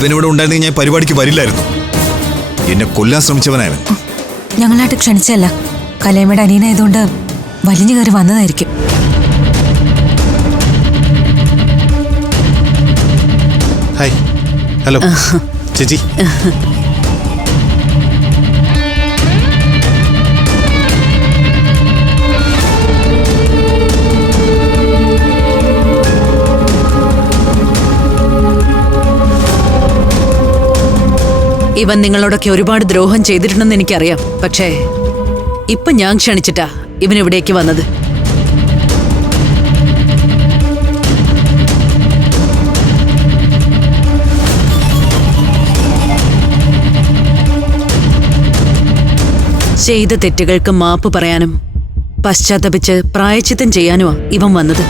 ഇവനിവിടെ ഉണ്ടായിരുന്നെങ്കിൽ ഞാൻ പരിപാടിക്ക് വരില്ലായിരുന്നു. എന്നെ കൊല്ലാൻ ശ്രമിച്ചവനായവൻ. ഞങ്ങളായിട്ട് ക്ഷണിച്ചല്ല, കലയമ്മയുടെ അനിയനായതുകൊണ്ട് വലിഞ്ഞു കയറി വന്നതായിരിക്കും. ഹായ്. ഹലോ ചേച്ചി. ഇവൻ നിങ്ങളോടൊക്കെ ഒരുപാട് ദ്രോഹം ചെയ്തിട്ടുണ്ടെന്ന് എനിക്കറിയാം. പക്ഷേ ഇപ്പൊ ഞാൻ ക്ഷണിച്ചിട്ടാ ഇവൻ ഇവിടേക്ക് വന്നത്. ചെയ്ത തെറ്റുകൾക്ക് മാപ്പ് പറയാനും പശ്ചാത്തപിച്ച് പ്രായശ്ചിത്തം ചെയ്യാനുമാ ഇവൻ വന്നത്.